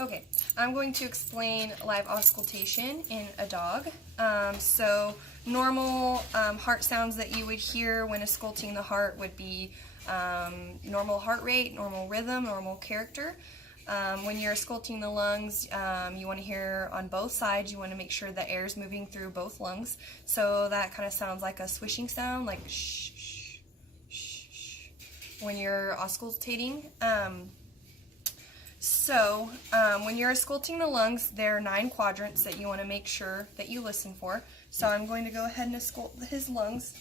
Okay, I'm going to explain live auscultation in a dog. So normal heart sounds that you would hear when ausculting the heart would be normal heart rate, normal rhythm, normal character. When you're ausculting the lungs, you want to hear on both sides. You want to make sure the air is moving through both lungs. So that kind of sounds like a swishing sound, like shh, shh, shh, shh, when you're auscultating. When you're ausculting the lungs, there are 9 quadrants that you want to make sure that you listen for. So I'm going to go ahead and auscult his lungs.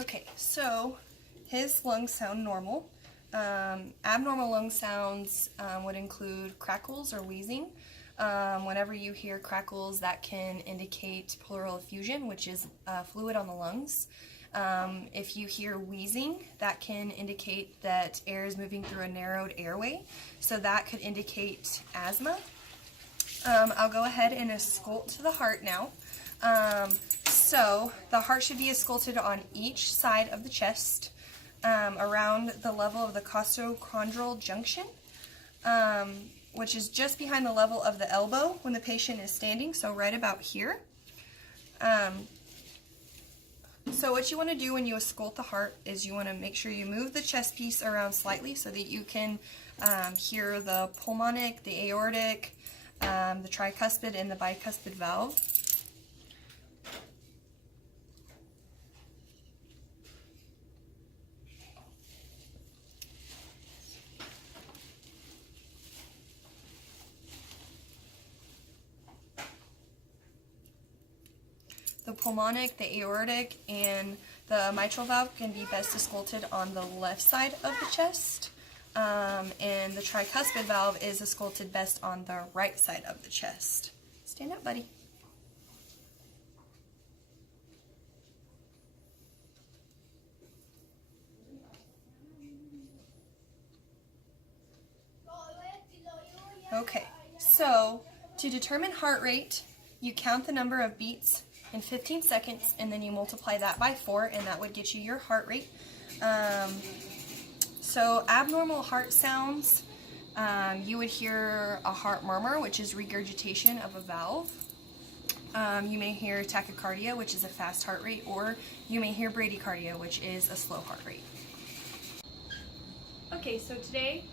Okay, so his lungs sound normal. Abnormal lung sounds would include crackles or wheezing. Whenever you hear crackles, that can indicate pleural effusion, which is fluid on the lungs. If you hear wheezing, that can indicate that air is moving through a narrowed airway, so that could indicate asthma. I'll go ahead and auscult to the heart now. So the heart should be ausculted on each side of the chest, around the level of the costochondral junction, which is just behind the level of the elbow when the patient is standing, so right about here. So what you want to do when you auscult the heart is you want to make sure you move the chest piece around slightly so that you can hear the pulmonic, the aortic, the tricuspid, and the bicuspid valve. The pulmonic, the aortic, and the mitral valve can be best ausculted on the left side of the chest, and the tricuspid valve is ausculted best on the right side of the chest. Stand up, buddy. Okay, so to determine heart rate, you count the number of beats in 15 seconds, and then you multiply that by 4, and that would get you your heart rate. So abnormal heart sounds, you would hear a heart murmur, which is regurgitation of a valve. You may hear tachycardia, which is a fast heart rate, or you may hear bradycardia, which is a slow heart rate. Okay, so today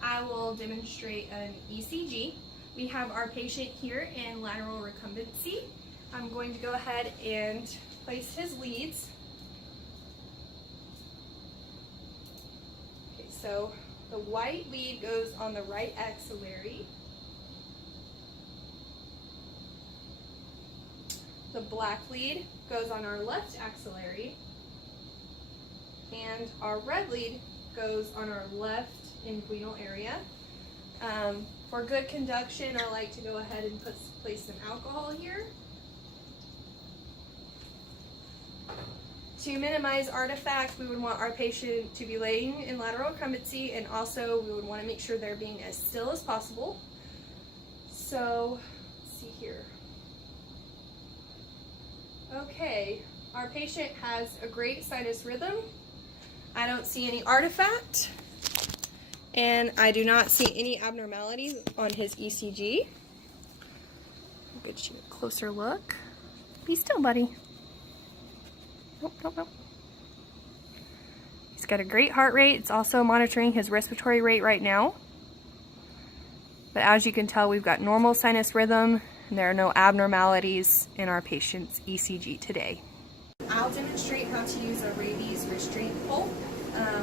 I will demonstrate an ECG. We have our patient here in lateral recumbency. I'm going to go ahead and place his leads. Okay, so the white lead goes on the right axillary. The black lead goes on our left axillary. And our red lead goes on our left inguinal area. For good conduction, I like to go ahead and place some alcohol here. To minimize artifacts, we would want our patient to be laying in lateral recumbency, and also we would want to make sure they're being as still as possible. So, let's see here. Okay, our patient has a great sinus rhythm. I don't see any artifact, and I do not see any abnormalities on his ECG. I'll get you a closer look. Be still, buddy. Nope. He's got a great heart rate. It's also monitoring his respiratory rate right now. But as you can tell, we've got normal sinus rhythm, and there are no abnormalities in our patient's ECG today. I'll demonstrate how to use a rabies restraint pole.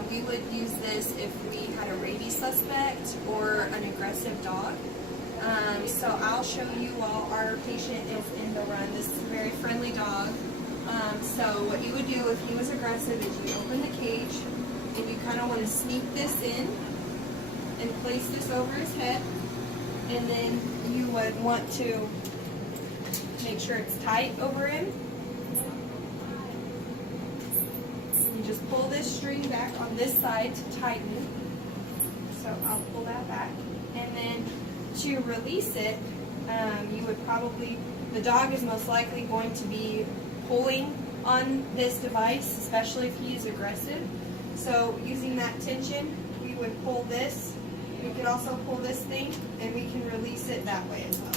We would use this if we had a rabies suspect or an aggressive dog. So I'll show you while our patient is in the run. This is a very friendly dog. So what you would do if he was aggressive is you open the cage and you kind of want to sneak this in and place this over his head, and then you would want to make sure it's tight over him. You just pull this string back on this side to tighten. So I'll pull that back, and then to release it, you would probably, the dog is most likely going to be pulling on this device, especially if he is aggressive. So using that tension, we would pull this. We could also pull this thing, and we can release it that way as well.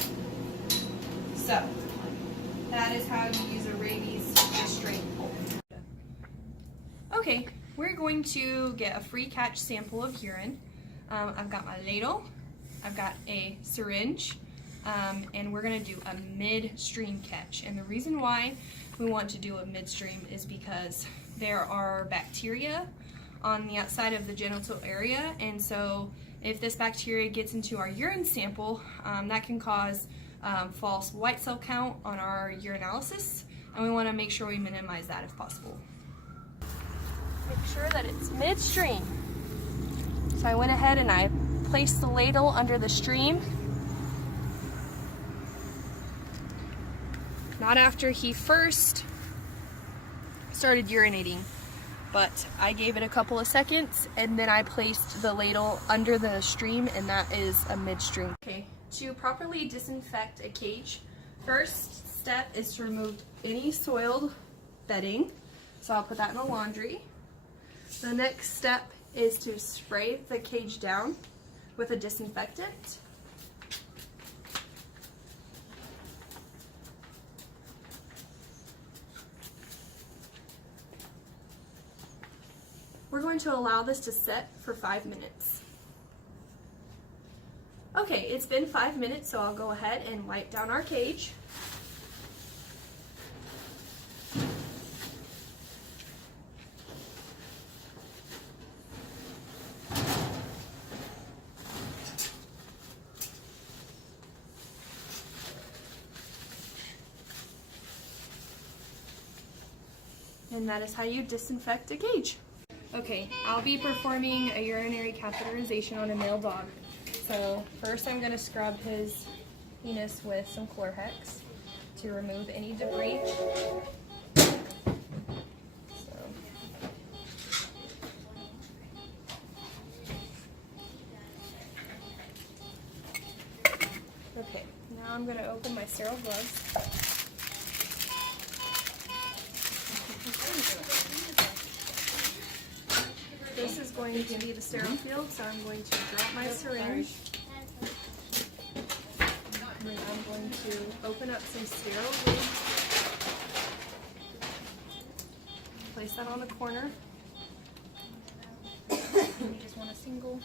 So that is how you use a rabies restraint pull. Okay, we're going to get a free catch sample of urine. I've got my ladle, I've got a syringe, and we're going to do a midstream catch. And the reason why we want to do a midstream is because there are bacteria on the outside of the genital area, and so if this bacteria gets into our urine sample, that can cause false white cell count on our urinalysis, and we want to make sure we minimize that if possible. Make sure that it's midstream. So I went ahead and I placed the ladle under the stream. Not after he first started urinating, but I gave it a couple of seconds and then I placed the ladle under the stream, and that is a midstream. Okay, to properly disinfect a cage, first step is to remove any soiled bedding. So I'll put that in the laundry. The next step is to spray the cage down with a disinfectant. We're going to allow this to set for 5 minutes. Okay, it's been 5 minutes, so I'll go ahead and wipe down our cage. And that is how you disinfect a cage. Okay, I'll be performing a urinary catheterization on a male dog. So first I'm going to scrub his penis with some Chlorhex to remove any debris. Okay, now I'm going to open my sterile gloves. This is going to be the sterile field, so I'm going to drop my syringe. And then I'm going to open up some sterile lube. Place that on the corner. You just want a single.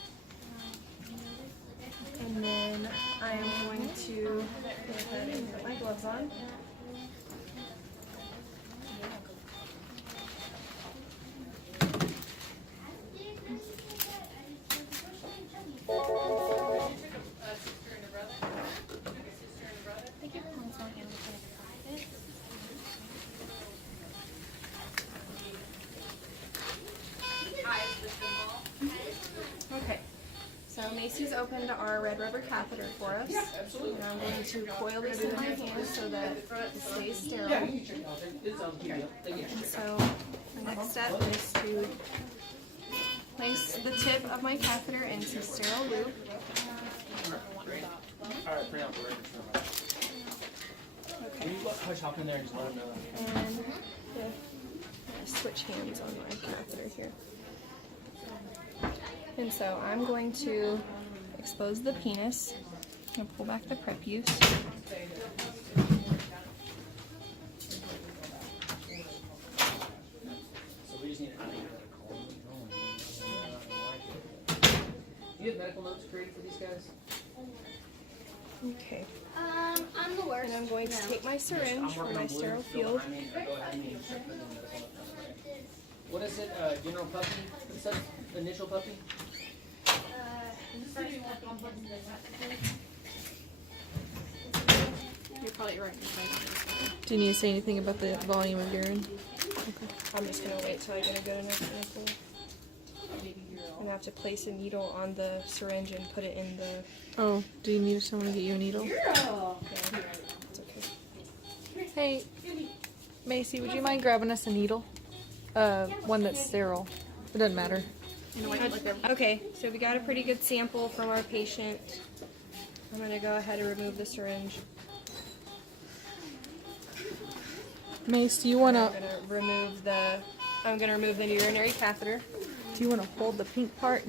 And then I am going to go ahead and put my gloves on. Okay, so Macy's opened our red rubber catheter for us, and I'm going to coil this in my hand so that it stays sterile. And so the next step is to place the tip of my catheter into sterile lube. Okay. And switch hands on my catheter here. And so I'm going to expose the penis and pull back the prepuce. Do you have medical notes created for these guys? Okay. I'm the worst. And I'm going to take my syringe from my sterile field. What is it, general puppy? Is that the initial puppy? You're probably right. Do you need to say anything about the volume of urine? I'm just gonna wait till I get a good enough sample. I'm gonna have to place a needle on the syringe and put it in the. Oh, do you need someone to get you a needle? It's okay. Hey, Macy, would you mind grabbing us a needle? One that's sterile. It doesn't matter. Okay, so we got a pretty good sample from our patient. I'm gonna go ahead and remove the syringe. Mace, do you wanna I'm gonna remove the urinary catheter. hold the pink part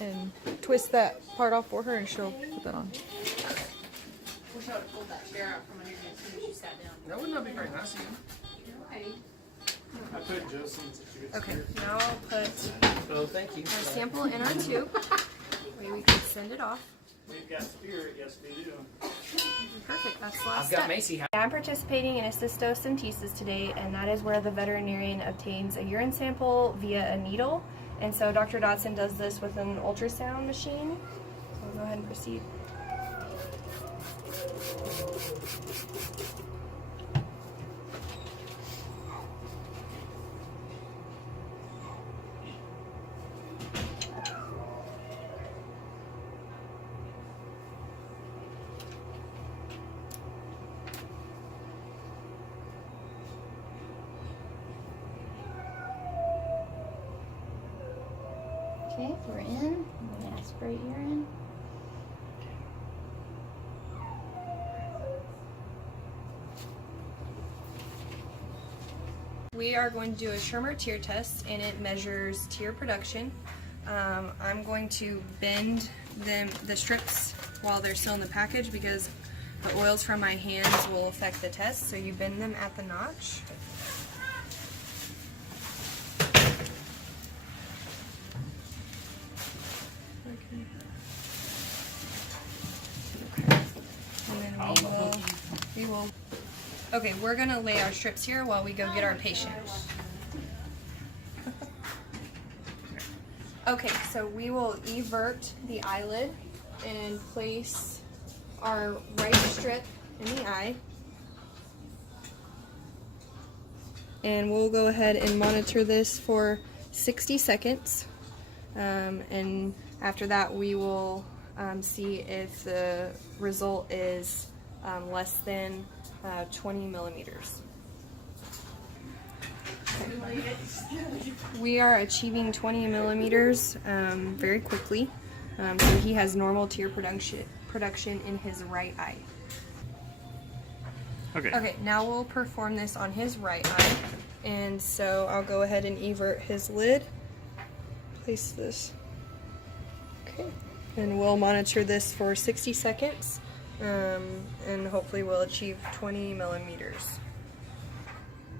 and twist that part off for her and she'll put that on. Wish I would have pulled that chair out from under you as soon as you sat down. That would not be very nice of you. Okay. I put Justin's if you get Okay, scared. now I'll put Oh, thank you. our sample in our tube. Way we can send it off. We've got spirit, yes we do. Perfect, that's the last I've step. got Macy. I'm participating in a cystocentesis today, and that is where the veterinarian obtains a urine sample via a needle. And so Dr. Dotson does this with an ultrasound machine. So I'll go ahead and proceed. Okay, we're in. I'm gonna aspirate urine. We are going to do a Schirmer tear test, and it measures tear production. I'm going to bend the strips while they're still in the package because the oils from my hands will affect the test, so you bend them at the notch. And then we will. Okay, we're gonna lay our strips here while we go get our patient. Okay, so we will evert the eyelid and place our right strip in the eye. And we'll go ahead and monitor this for 60 seconds. And after that, we will see if the result is less than 20 millimeters. We are achieving 20 millimeters very quickly. So he has normal tear production in his right eye. Okay, now we'll perform this on his right eye. And so I'll go ahead and evert his lid. Place this. Okay. And we'll monitor this for 60 seconds. And hopefully we'll achieve 20 millimeters.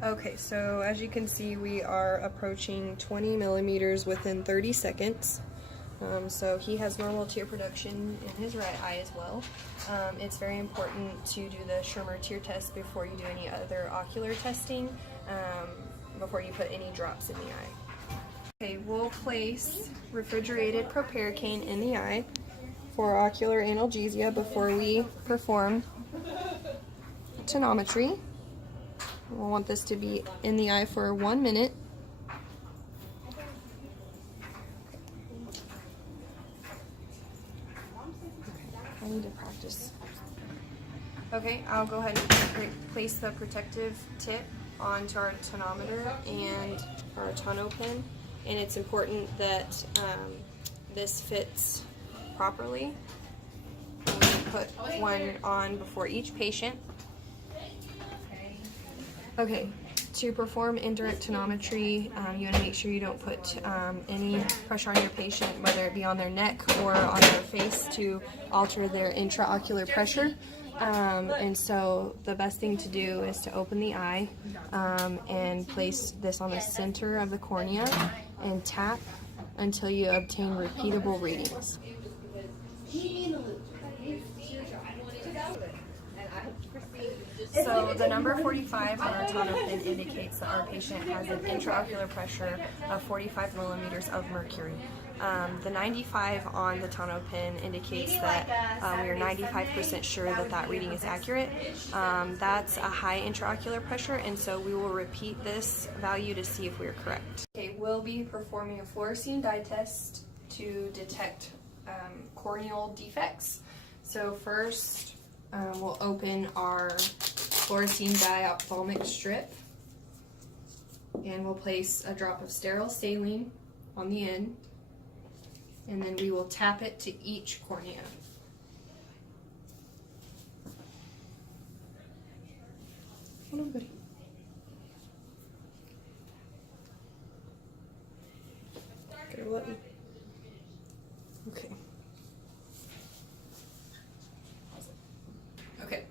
Okay, so as you can see, we are approaching 20 millimeters within 30 seconds. So he has normal tear production in his right eye as well. It's very important to do the Schirmer tear test before you do any other ocular testing, before you put any drops in the eye. Okay, we'll place refrigerated proparacaine in the eye for ocular analgesia before we perform tonometry. We'll want this to be in the eye for 1 minute. I need to practice. Okay, I'll go ahead and place the protective tip onto our tonometer and our tono pin. And it's important that this fits properly. We put one on before each patient. Okay, to perform indirect tonometry, you want to make sure you don't put any pressure on your patient, whether it be on their neck or on their face, to alter their intraocular pressure. And so the best thing to do is to open the eye and place this on the center of the cornea and tap until you obtain repeatable readings. So the number 45 on our tonneau pin indicates that our patient has an intraocular pressure of 45 millimeters of mercury. The 95 on the tonneau pin indicates that we are 95% sure that that reading is accurate. That's a high intraocular pressure, and so we will repeat this value to see if we are correct. Okay, we'll be performing a fluorescein dye test to detect corneal defects. So first, we'll open our fluorescein dye ophthalmic strip, and we'll place a drop of sterile saline on the end, and then we will tap it to each cornea. Hold on, buddy. Okay, let me. Okay. Okay.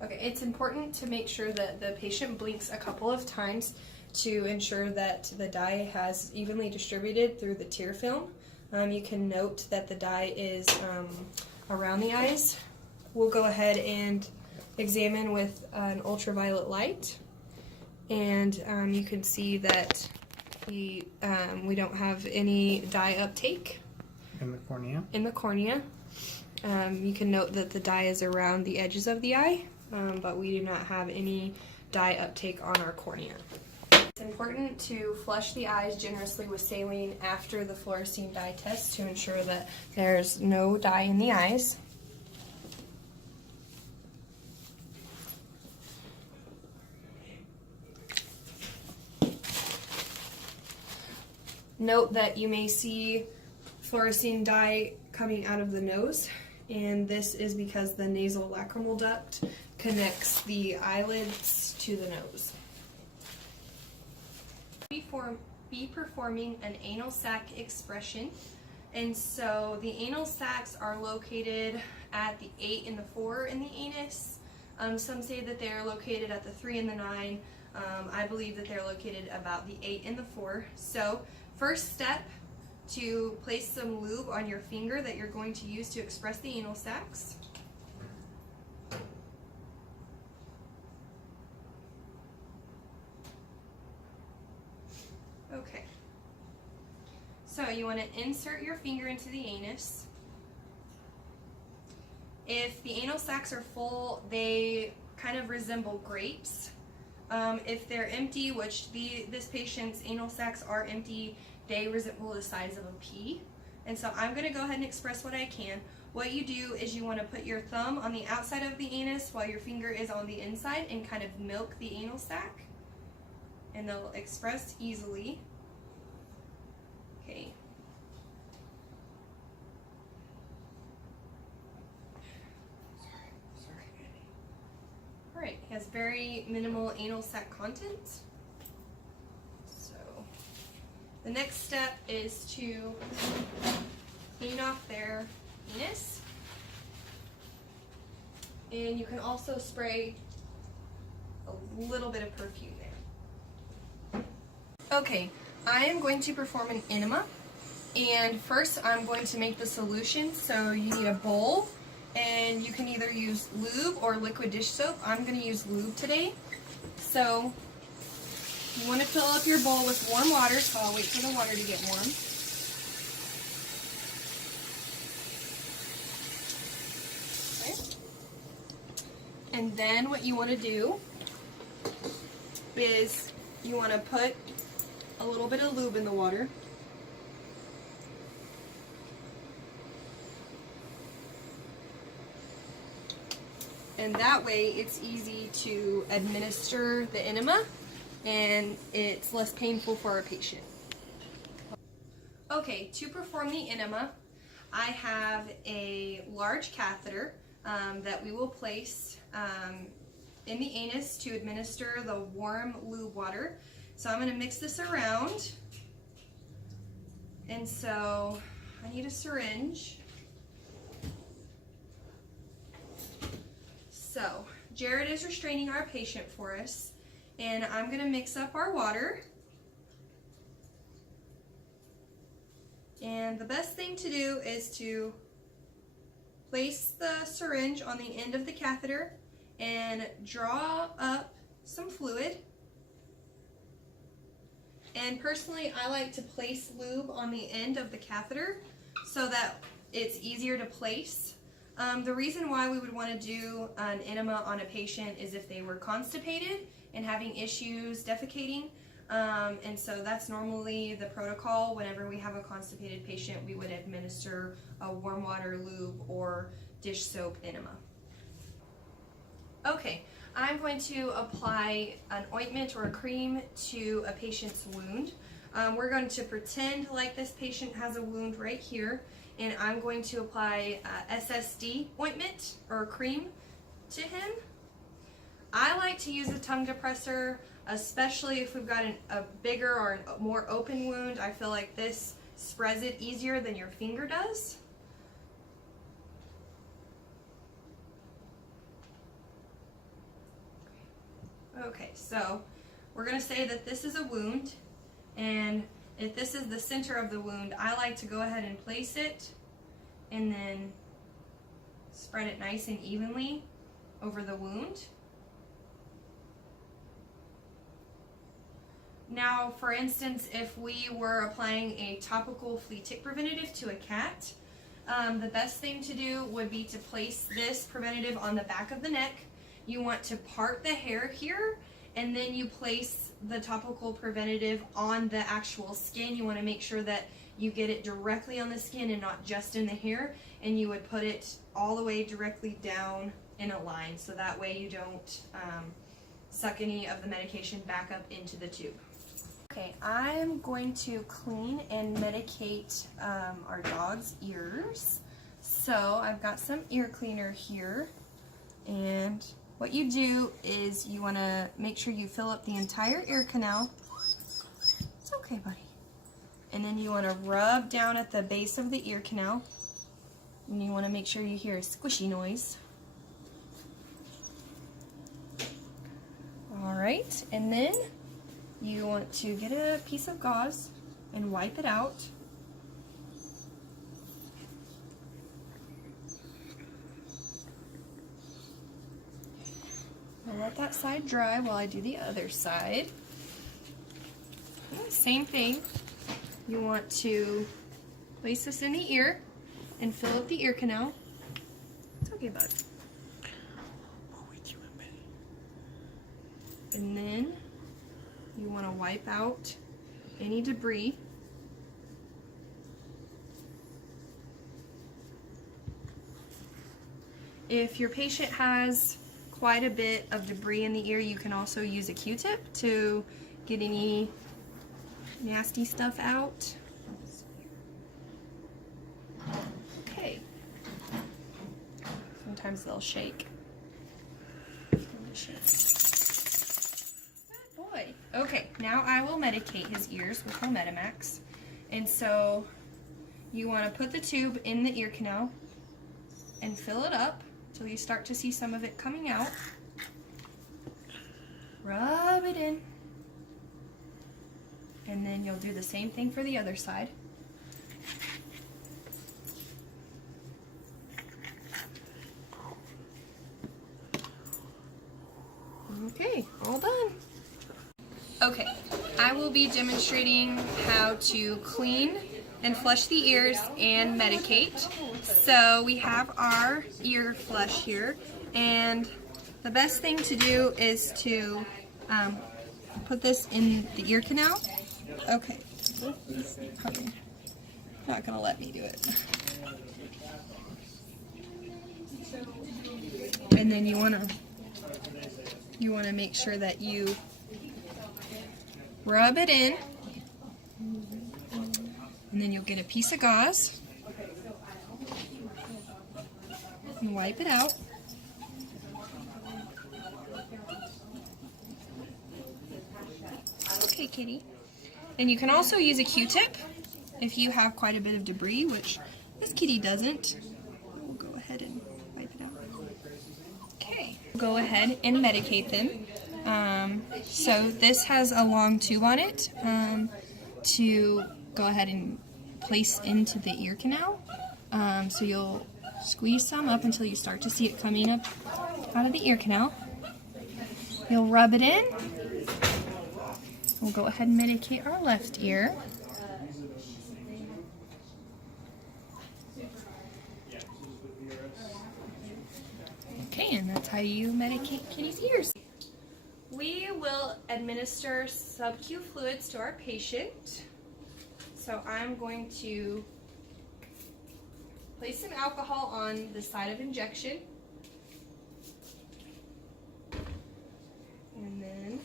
Okay, it's important to make sure that the patient blinks a couple of times to ensure that the dye has evenly distributed through the tear film. You can note that the dye is around the eyes. We'll go ahead and examine with an ultraviolet light, and you can see that we don't have any dye uptake In the cornea. in the cornea. You can note that the dye is around the edges of the eye, but we do not have any dye uptake on our cornea. It's important to flush the eyes generously with saline after the fluorescein dye test to ensure that there's no dye in the eyes. Note that you may see fluorescein dye coming out of the nose, and this is because the nasal lacrimal duct connects the eyelids to the nose. Be performing an anal sac expression, and so the anal sacs are located at the 8 and the 4 in the anus. Some say that they're located at the 3 and the 9. I believe that they're located about the 8 and the 4. So first step, to place some lube on your finger that you're going to use to express the anal sacs. Okay. So you want to insert your finger into the anus. If the anal sacs are full, they kind of resemble grapes. If they're empty, which this patient's anal sacs are empty, they resemble the size of a pea. And so I'm going to go ahead and express what I can. What you do is you want to put your thumb on the outside of the anus while your finger is on the inside and kind of milk the anal sac. And they'll express easily. Okay. Alright, it has very minimal anal sac content. So the next step is to clean off their anus. And you can also spray a little bit of perfume there. Okay, I am going to perform an enema. And first I'm going to make the solution. So you need a bowl, and you can either use lube or liquid dish soap. I'm going to use lube today. So you want to fill up your bowl with warm water, so I'll wait for the water to get warm. Okay. And then what you want to do is you want to put a little bit of lube in the water. And that way it's easy to administer the enema and it's less painful for our patient. Okay, to perform the enema, I have a large catheter that we will place in the anus to administer the warm lube water. So I'm going to mix this around. And so I need a syringe. So Jared is restraining our patient for us, and I'm going to mix up our water. And the best thing to do is to place the syringe on the end of the catheter and draw up some fluid. And personally, I like to place lube on the end of the catheter so that it's easier to place. The reason why we would want to do an enema on a patient is if they were constipated and having issues defecating. And so that's normally the protocol. Whenever we have a constipated patient, we would administer a warm water lube or dish soap enema. Okay, I'm going to apply an ointment or a cream to a patient's wound. We're going to pretend like this patient has a wound right here, and I'm going to apply SSD ointment or cream to him. I like to use a tongue depressor, especially if we've got a bigger or a more open wound. I feel like this spreads it easier than your finger does. Okay, so we're going to say that this is a wound, and if this is the center of the wound, I like to go ahead and place it and then spread it nice and evenly over the wound. Now, for instance, if we were applying a topical flea tick preventative to a cat, the best thing to do would be to place this preventative on the back of the neck. You want to part the hair here, and then you place the topical preventative on the actual skin. You want to make sure that you get it directly on the skin and not just in the hair, and you would put it all the way directly down in a line, so that way you don't suck any of the medication back up into the tube. Okay, I'm going to clean and medicate our dog's ears. So I've got some ear cleaner here, and what you do is you want to make sure you fill up the entire ear canal. It's okay, buddy. And then you want to rub down at the base of the ear canal, and you want to make sure you hear a squishy noise. Alright, and then you want to get a piece of gauze and wipe it out. I'll let that side dry while I do the other side. Same thing. You want to place this in the ear and fill up the ear canal. It's okay, bud. And then you want to wipe out any debris. If your patient has quite a bit of debris in the ear, you can also use a Q-tip to get any nasty stuff out. Okay. Sometimes they'll shake. Boy. Okay, now I will medicate his ears with Medamax. And so you want to put the tube in the ear canal and fill it up till you start to see some of it coming out. Rub it in. And then you'll do the same thing for the other side. Okay, all done. Okay, I will be demonstrating how to clean and flush the ears and medicate. So we have our ear flush here, and the best thing to do is to put this in the ear canal. Okay, he's probably not gonna let me do it. And then you wanna make sure that you rub it in, and then you'll get a piece of gauze and wipe it out. Okay, kitty. And you can also use a Q-tip if you have quite a bit of debris, which this kitty doesn't. We'll go ahead and wipe it out. Okay. Go ahead and medicate them. So this has a long tube on it to go ahead and place into the ear canal. So you'll Squeeze some up until you start to see it coming up out of the ear canal. You'll rub it in. We'll go ahead and medicate our left ear. Okay, and that's how you medicate kitty's ears. We will administer sub-Q fluids to our patient. So I'm going to place some alcohol on the site of injection. And then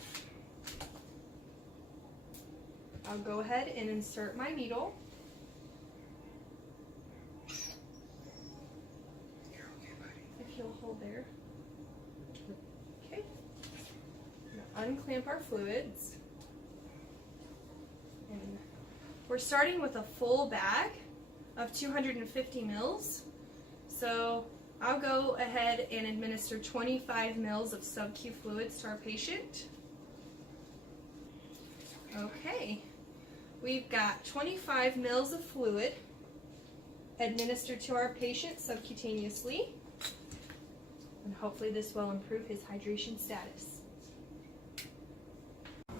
I'll go ahead and insert my needle. If you'll hold there. Okay. Now unclamp our fluids. And we're starting with a full bag of 250 mils. So I'll go ahead and administer 25 mils of sub-Q fluids to our patient. Okay, we've got 25 mils of fluid administered to our patient subcutaneously, and hopefully this will improve his hydration status.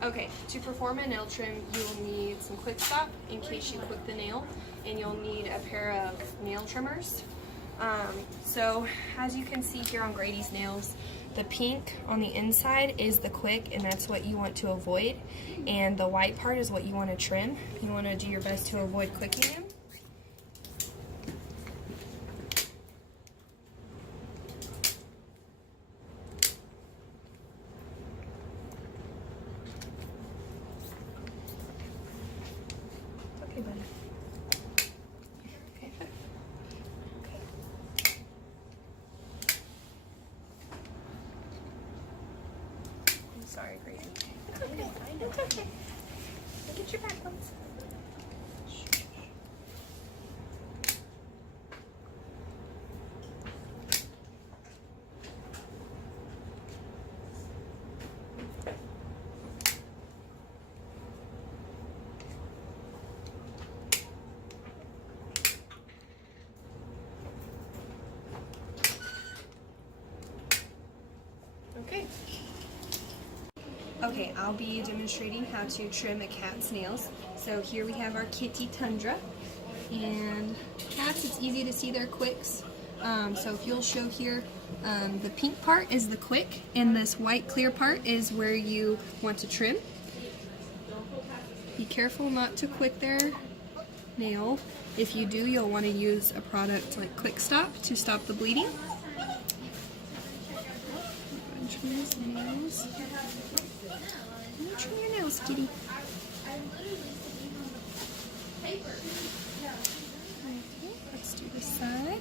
Okay, to perform a nail trim, you will need some quick stop in case you clip the nail, and you'll need a pair of nail trimmers. So as you can see here on Grady's nails, the pink on the inside is the quick, and that's what you want to avoid, and the white part is what you want to trim. You want to do your best to avoid clicking them. Okay, buddy. Okay. I'm sorry, Grady. It's okay. It's okay. Look at your back ones. Okay. Okay, I'll be demonstrating how to trim a cat's nails. So here we have our kitty Tundra, and cats, it's easy to see their quicks. So if you'll show here, the pink part is the quick, and this white clear part is where you want to trim. Be careful not to quick their nail. If you do, you'll want to use a product like Quick Stop to stop the bleeding. Trim his nails. Trim your nails, kitty. Okay, let's do this side.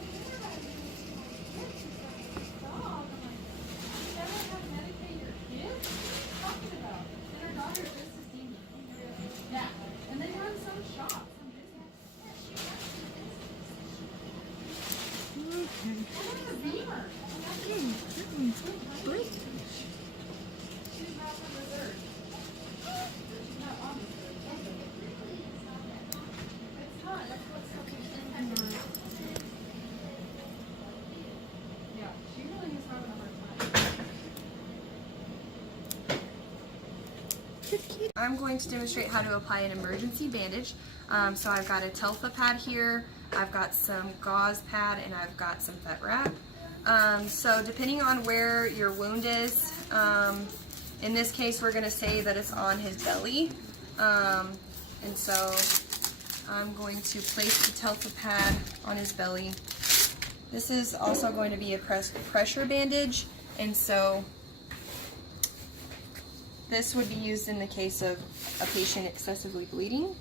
I'm going to demonstrate how to apply an emergency bandage. So I've got a Telfa pad here, I've got some gauze pad, and I've got some vet wrap. So depending on where your wound is, in this case we're going to say that it's on his belly. And so I'm going to place the Telfa pad on his belly. This is also going to be a pressure bandage, and so this would be used in the case of a patient excessively bleeding.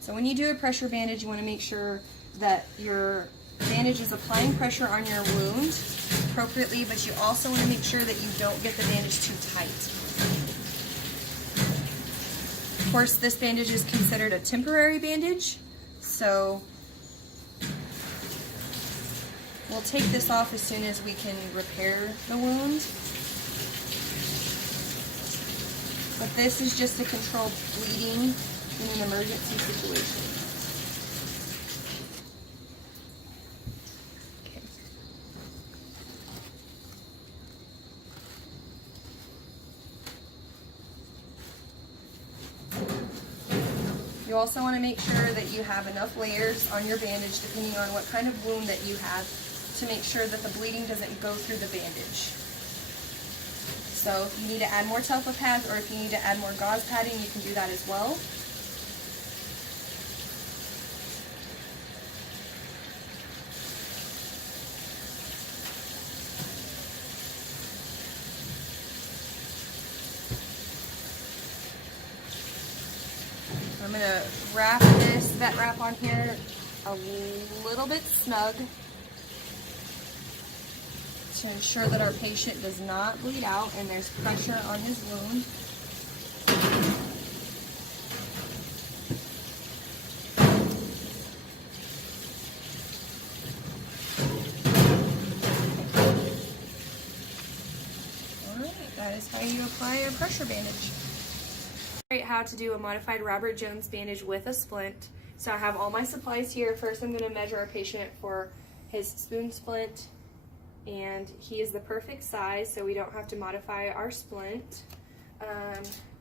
So when you do a pressure bandage, you want to make sure that your bandage is applying pressure on your wound appropriately, but you also want to make sure that you don't get the bandage too tight. Of course, this bandage is considered a temporary bandage, so we'll take this off as soon as we can repair the wound. But this is just to control bleeding in an emergency situation. also want to make sure that you have enough layers on your bandage depending on what kind of wound that you have to make sure that the bleeding doesn't go through the bandage. So if you need to add more telfa pads or if you need to add more gauze padding, you can do that as well. I'm going to wrap this vet wrap on here a little bit snug to ensure that our patient does not bleed out and there's pressure on his wound. Alright, that is how you apply a pressure bandage. How to do a modified Robert Jones bandage with a splint. So I have all my supplies here. First I'm going to measure our patient for his spoon splint, and he is the perfect size so we don't have to modify our splint.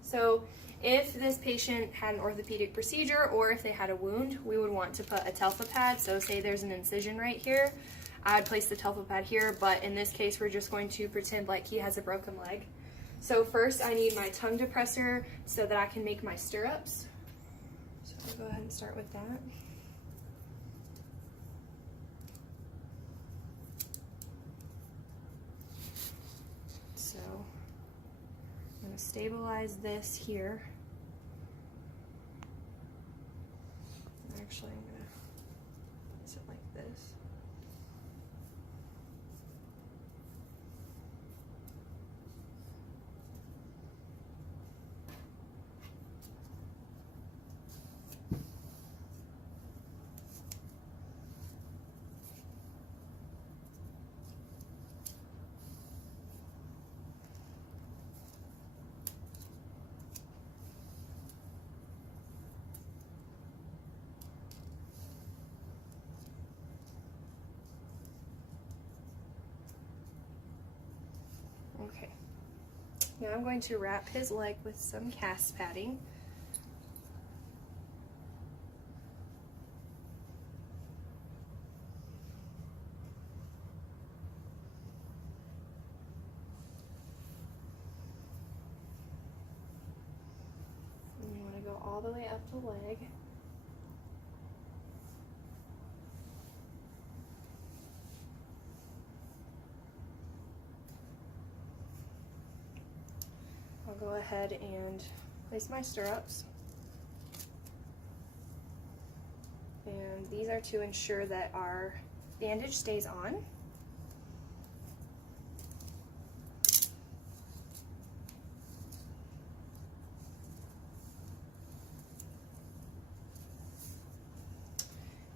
So if this patient had an orthopedic procedure or if they had a wound, we would want to put a telfa pad. So say there's an incision right here, I'd place the telfa pad here, but in this case we're just going to pretend like he has a broken leg. So first I need my tongue depressor so that I can make my stirrups. So I'll go ahead and start with that. So I'm going to stabilize this here. Actually, I'm going to place it like this. Okay, now I'm going to wrap his leg with some cast padding. And you want to go all the way up the leg. I'll go ahead and place my stirrups. And these are to ensure that our bandage stays on.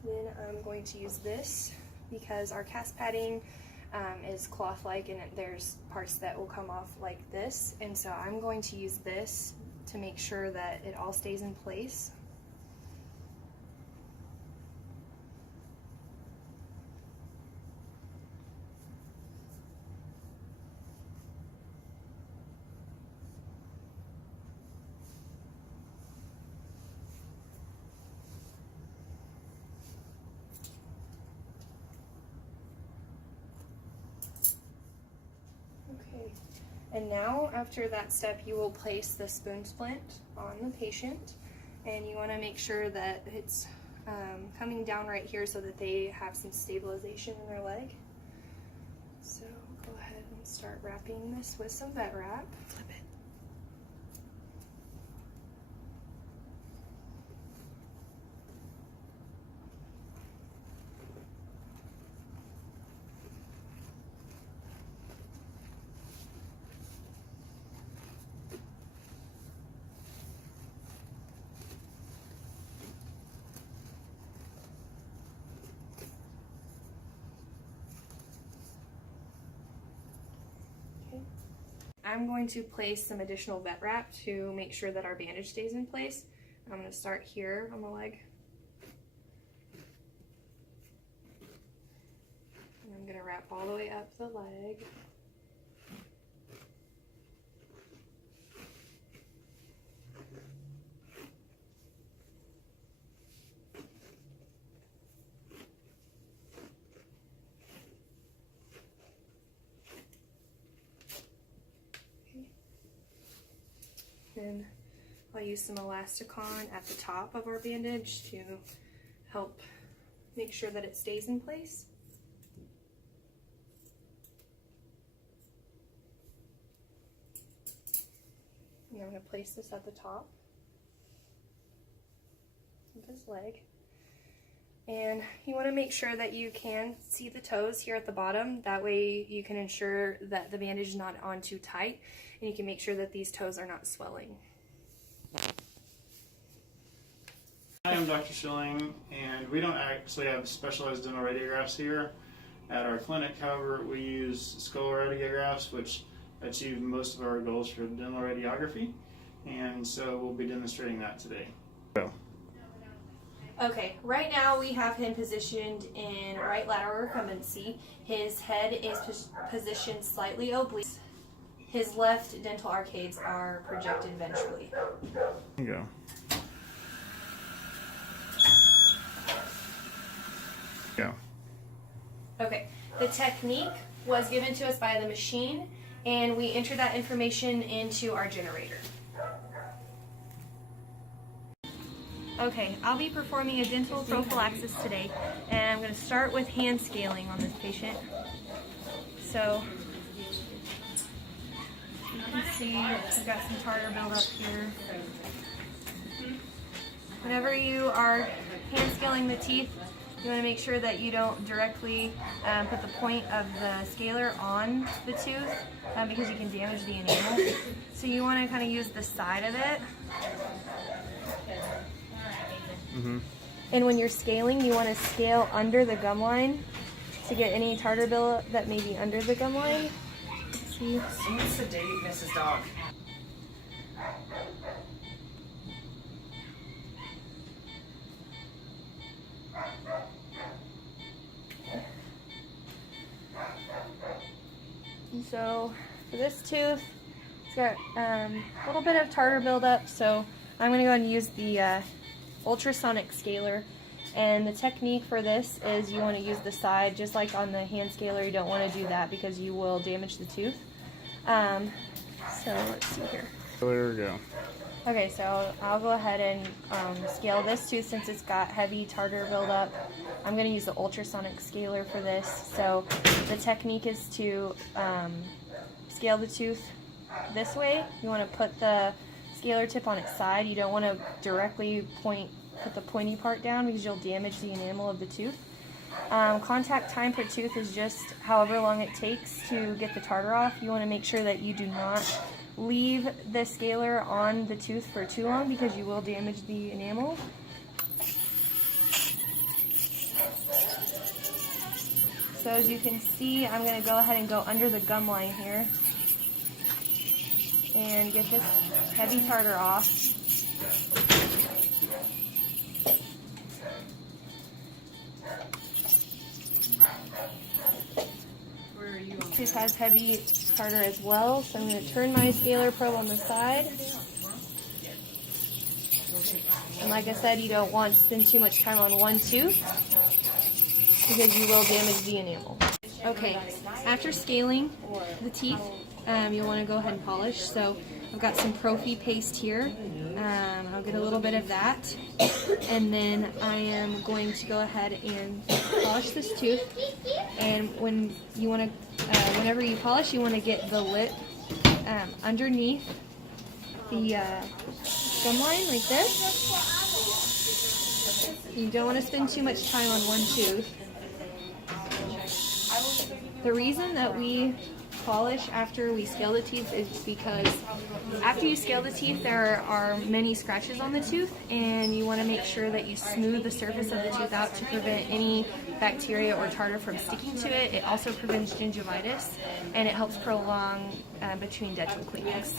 Then I'm going to use this because our cast padding is cloth-like and there's parts that will come off like this, and so I'm going to use this to make sure that it all stays in place. Okay, and now after that step you will place the spoon splint on the patient, and you want to make sure that it's coming down right here so that they have some stabilization in their leg. So go ahead and start wrapping this with some vet wrap. Flip it. I'm going to place some additional vet wrap to make sure that our bandage stays in place. I'm going to start here on the leg. And I'm going to wrap all the way up the leg. and I'll use some elasticon at the top of our bandage to help make sure that it stays in place. And I'm going to place this at the top of his leg. And you want to make sure that you can see the toes here at the bottom. That way you can ensure that the bandage is not on too tight, and you can make sure that these toes are not swelling. I am Dr. Schilling, and we don't actually have specialized dental radiographs here at our clinic. However, we use skull radiographs, which achieve most of our goals for dental radiography, and so we'll be demonstrating that today. Okay, right now we have him positioned in right lateral recumbency. His head is positioned slightly oblique. His left dental arcades are projected ventrally. There you go. Go. Okay, the technique was given to us by the machine, and we enter that information into our generator. Okay, I'll be performing a dental prophylaxis today, and I'm going to start with hand scaling on this patient. So, you can see we've got some tartar buildup here. Whenever you are hand scaling the teeth, you want to make sure that you don't directly put the point of the scaler on the tooth because you can damage the enamel. So you want to kind of use the side of it. And when you're scaling, you want to scale under the gum line to get any tartar buildup that may be under the gum line. See? Someone sedate Mrs. Dog. And so for this tooth, it's got a little bit of tartar buildup, so I'm going to go ahead and use the ultrasonic scaler. And the technique for this is you want to use the side, just like on the hand scaler. You don't want to do that because you will damage the tooth. So let's see here. There we go. Okay, so I'll go ahead and scale this tooth since it's got heavy tartar buildup. I'm going to use the ultrasonic scaler for this. So the technique is to scale the tooth this way. You want to put the scaler tip on its side. You don't want to directly put the pointy part down because you'll damage the enamel of the tooth. Contact time per tooth is just however long it takes to get the tartar off. You want to make sure that you do not leave the scaler on the tooth for too long because you will damage the enamel. So as you can see, I'm going to go ahead and go under the gum line here and get this heavy tartar off. This tooth has heavy tartar as well, so I'm going to turn my scaler probe on the side. And like I said, you don't want to spend too much time on one tooth because you will damage the enamel. Okay, after scaling the teeth, you'll want to go ahead and polish. So I've got some Prophy paste here. I'll get a little bit of that. And then I am going to go ahead and polish this tooth. And when you want to, whenever you polish, you want to get the lip underneath the gum line like this. You don't want to spend too much time on one tooth. The reason that we polish after we scale the teeth is because after you scale the teeth there are many scratches on the tooth, and you want to make sure that you smooth the surface of the tooth out to prevent any bacteria or tartar from sticking to it. It also prevents gingivitis, and it helps prolong between dental cleanings.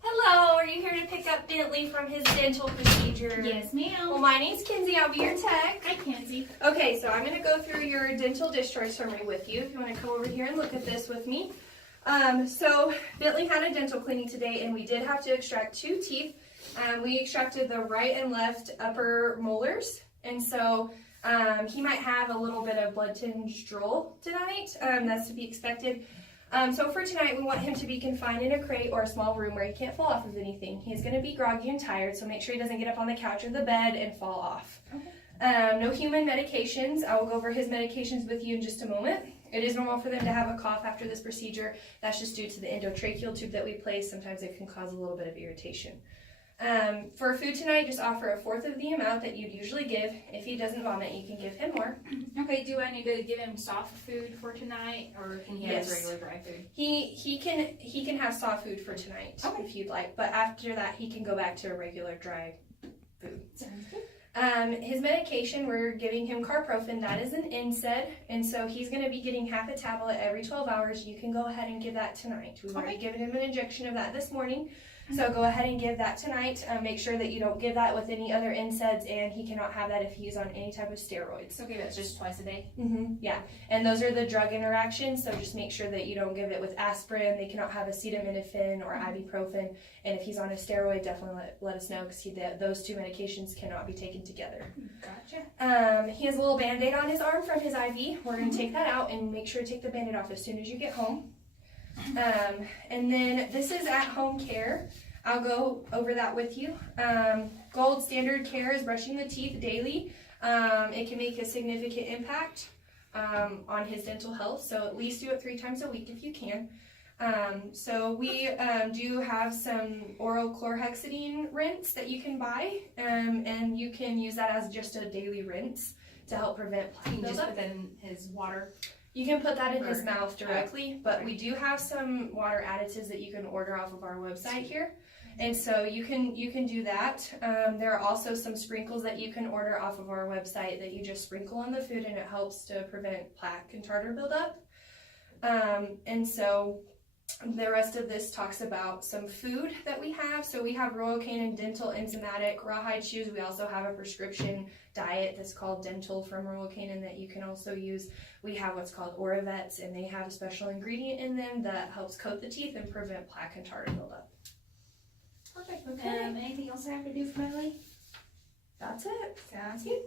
Hello, are you here to pick up Bentley from his dental procedure? Yes, ma'am. Well, my name's Kenzie. I'll be your tech. Hi, Kenzie. Okay, so I'm going to go through your dental discharge summary with you. If you want to come over here and look at this with me. So Bentley had a dental cleaning today, and we did have to extract 2 teeth. We extracted the right and left upper molars, and so he might have a little bit of blood-tinged drool tonight. That's to be expected. So for tonight, we want him to be confined in a crate or a small room where he can't fall off of anything. He's going to be groggy and tired, so make sure he doesn't get up on the couch or the bed and fall off. Okay. No human medications. I will go over his medications with you in just a moment. It is normal for them to have a cough after this procedure. That's just due to the endotracheal tube that we place. Sometimes it can cause a little bit of irritation. For food tonight, just offer a fourth of the amount that you'd usually give. If he doesn't vomit, you can give him more. Okay, do I need to give him soft food for tonight, or can he have his regular dry food? He can have soft food for tonight if you'd like, but after that he can go back to a regular dry food. Sounds good. His medication, we're giving him carprofen. That is an NSAID, and so he's going to be getting half a tablet every 12 hours. You can go ahead and give that tonight. We've already given him an injection of that this morning, so go ahead and give that tonight. Make sure that you don't give that with any other NSAIDs, and he cannot have that if he's on any type of steroids. Okay, that's just twice a day? Yeah, and those are the drug interactions, so just make sure that you don't give it with aspirin. They cannot have acetaminophen or ibuprofen, and if he's on a steroid, definitely let us know, because those two medications cannot be taken together. Gotcha. He has a little Band-Aid on his arm from his IV. We're going to take that out and make sure to take the Band-Aid off as soon as you get home. And then this is at-home care. I'll go over that with you. Gold standard care is brushing the teeth daily. It can make a significant impact on his dental health, so at least do it 3 times a week if you can. So we do have some oral chlorhexidine rinse that you can buy, and you can use that as just a daily rinse to help prevent plaque Can you just buildup. put that in his water? You can put that in his mouth directly, but we do have some water additives that you can order off of our website here, and so you can do that. There are also some sprinkles that you can order off of our website that you just sprinkle on the food, and it helps to prevent plaque and tartar buildup. And so the rest of this talks about some food that we have. So we have Royal Dental Enzymatic Rawhide Chews. We also have a prescription diet that's called Dental from Royal Canin that you can also use. We have what's called Oravets, and they have a special ingredient in them that helps coat the teeth and prevent plaque and tartar buildup. Perfect. Okay. Anything else I have to do for Miley? That's it. Sounds good.